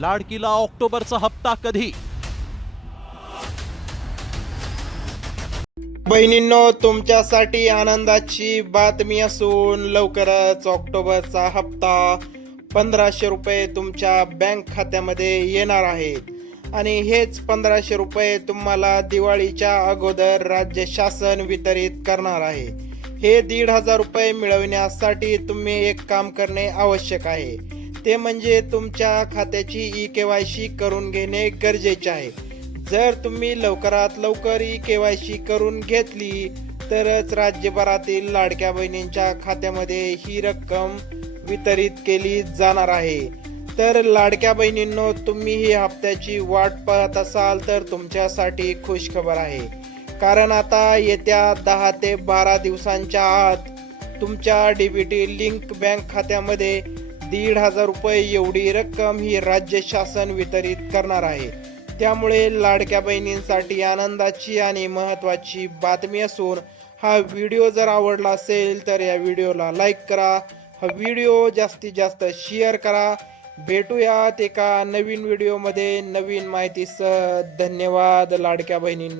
लाडकीला ऑक्टोबरचा हप्ता कधी? बहिणींनो तुमच्यासाठी आनंदाची बातमी असून लवकरच ऑक्टोबरचा हप्ता पंधराशे रुपये तुमच्या बँक खात्यामध्ये येणार आहेत आणि हेच पंधराशे रुपये तुम्हाला दिवाळीच्या अगोदर राज्य शासन वितरित करणार आहे. हे दीड हजार रुपये मिळवण्यासाठी तुम्ही एक काम करणे आवश्यक आहे. ते म्हणजे तुमच्या खात्याची ई के वाय सी करून घेणे गरजेचे आहे. जर तुम्ही लवकरात लवकर ई के वाय सी करून घेतली तरच राज्यभरातील लाडक्या बहिणींच्या खात्यामध्ये ही रक्कम वितरित केली जाणार आहे. तर लाडक्या बहिणींनो तुम्ही ही हप्त्याची वाट पाहत असाल तर तुमच्यासाठी खुश खबर आहे. कारण आता येत्या दहा ते बारा दिवसांच्या आत तुमच्या D B T link bank खात्यामध्ये दीड हजार रुपये एवढी रक्कम ही राज्य शासन वितरित करणार आहे. त्यामुळे लाडक्या बहिणींसाठी आनंदाची आणि महत्त्वाची बातमी असून हा व्हिडिओ जर आवडला असेल तर या व्हिडिओला लाईक करा हा व्हिडिओ जास्तीत जास्त शेअर करा. भेटूयात एका नवीन व्हिडिओमध्ये. नवीन माहितीसह धन्यवाद लाडक्या बहिणींना.